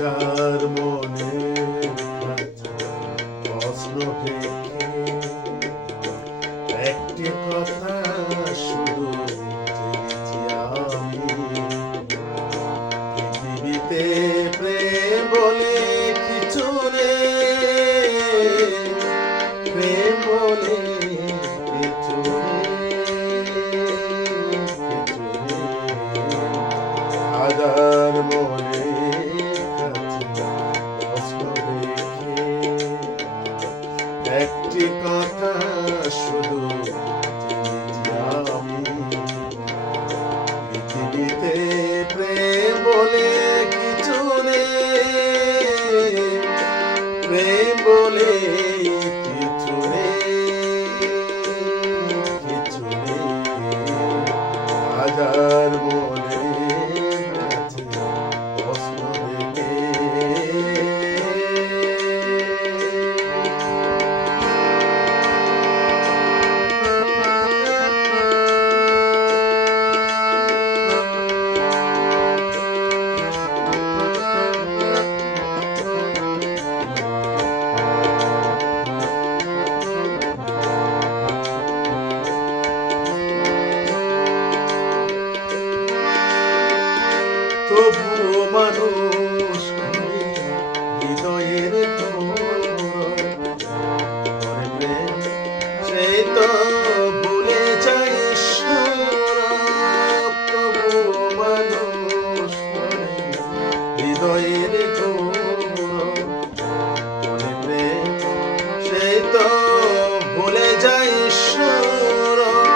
যার মনে প্রশ্ন রেখে একটি কথা শুধু জেনেছি আমি, পৃথিবীতে প্রেম বলে কিছু নেই, প্রেম বলে কিছু হাজার মনে একটি কথা শুধু আমি, পৃথিবীতে প্রেম বলে কিছু নেই, প্রেম বলে কিছু কিছু হাজার মনে প্রশ্ন রেখে তবুও মানুষ হৃদয়ের সে তো ভুলে যায় সৌরভ, তবুও মানুষ হৃদয়ের সে তো ভুলে যায় সৌরভ।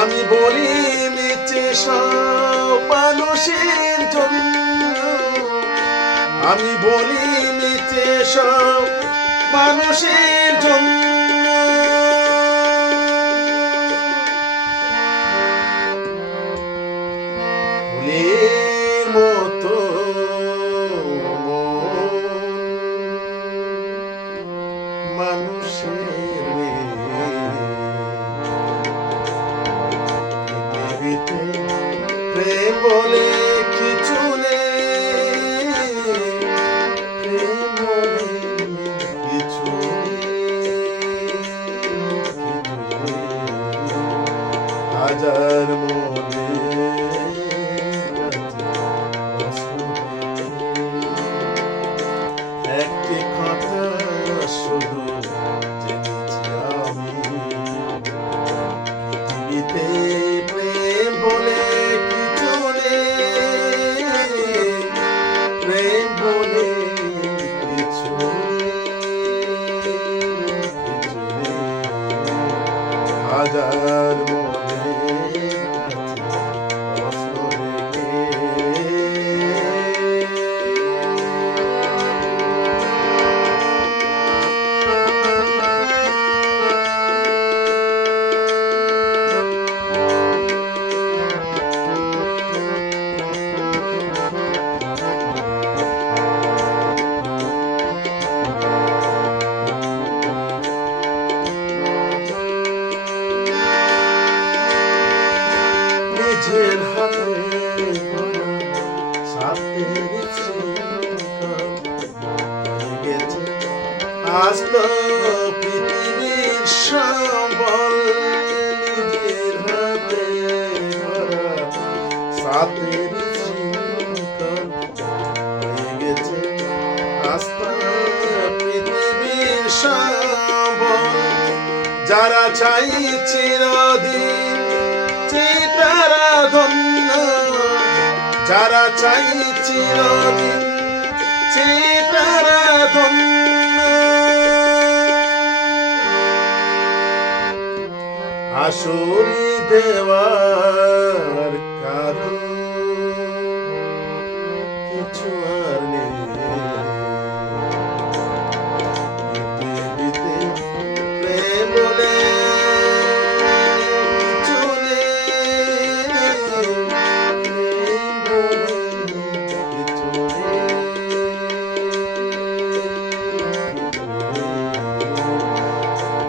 আমি বলি মিছে সব মানুষের জন্য, আমি বলি মিছে সব মানুষের জন্য, ফুলের মতো মানুষের প্রেম বলে কিছু নেই, প্রেম বলে কিছু হাজার মনে একটি কথা শুধু জেনেছি আমি, পৃথিবীতে প্রেম বলে কিছু নেই, প্রেম বলে কিছু হাজার মনে প্রশ্ন রেখে নিজের হাতে গেছে আজ তো পৃথিবীর সম্বল, নিজের হাতে সাথের হয়ে গেছে আজ তো পৃথিবীর সম্বল। যারা চাই চিরদিন তারা ধন্য, যারা চাই চিরদিন তারা ধন্য। আসরি দেওয়ার কারণ কিছু আর নেই, পৃথিবীতে প্রেম বলে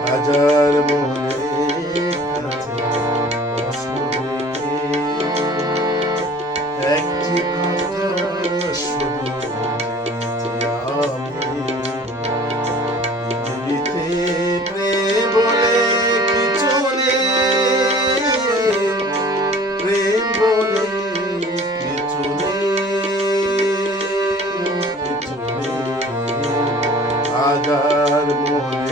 হাজার মনে কাছে প্রশ্ন রেখে হাজার মনে